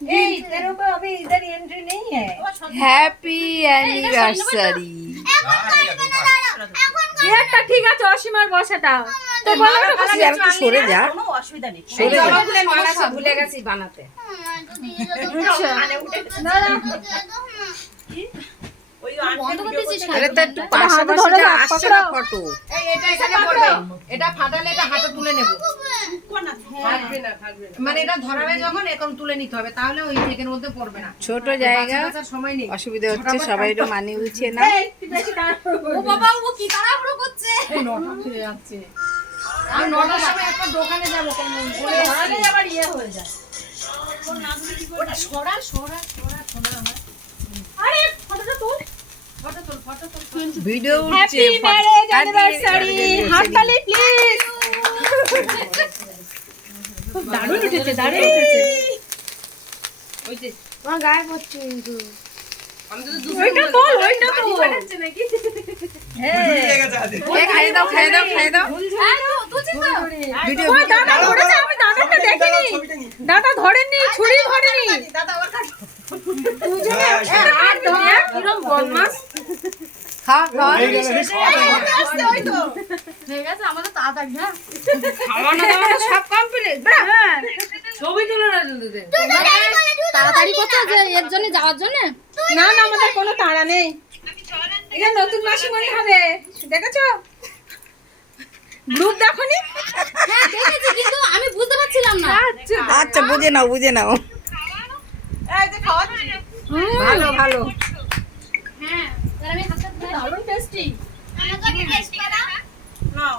तेरे को अभी इधर एंट्री नहीं है। Happy anniversary. একটা ঠিক আছে অসীমার বসাটা তো বলো না তুই আর একটু সরে যা, কোনো অসুবিধা নেই। সরে যা। ভুলে গেছি বানাতে। ওই আন্টি আরে তো একটু পাশাপাশি যা, আসছে না ফটো। এটা এখানে পড়বে, এটা ফাটালে এটা হাতে তুলে নেব। থাকবে না মানে এটা ধরাবে যখন এখন তুলে নিতে হবে, তাহলে ওই থেকের মধ্যে পড়বে না। ছোট জায়গা, বাচ্চার সময় নেই। অসুবিধা হচ্ছে, সবাই একটু মানিয়ে গুছিয়ে না। ও বাবা ও কি তাড়াহুড়ো করছে, নটা ফিরে যাচ্ছে। আমি 9টার সময় একটা দোকানে যাব, কেন বলে ধরালে আবার ইয়ে হয়ে যায়। ওটা সরা আমার। আরে ফটোটা তোল, ফটো তোল। ভিডিও উঠছে। হ্যাপি ম্যারেজ অ্যানিভার্সারি, হাততালি প্লিজ। খুব দারুণ উঠেছে, দারুণ উঠেছে। ওই যে আমার গায়ে পড়ছে কিন্তু। ওইটা তোল, ওইটা তোল। বানাচ্ছে নাকি? এ খাইয়ে দাও, খাইয়ে দাও, খাইয়ে দাও। ভিডিও ওই দাদা ধরেছে, আমি দাদাকে দেখিনি। দাদা ধরেনি, ছুরি ধরেনি। আর ধরে কিরম বদমাস। খাওয়া খাওয়া। খাওয়ানো দাওয়ানো সব কমপ্লিট। ছবি তুলে না দিতে। তাড়াতাড়ি করছো যে এর জন্য যাওয়ার জন্য? না না আমাদের কোনো তাড়া নেই। এটা নতুন মাসিমণি হবে, দেখেছো? গ্রুপ দেখোনি? হ্যাঁ দেখেছি, কিন্তু আমি বুঝতে পারছিলাম না। আচ্ছা বুঝে নাও, বুঝে নাও। ভালো ভালো। হ্যাঁ তাহলে আমি হাতটা ধরে দারুণ টেস্টি। আমাকে টেস্ট করা। নাও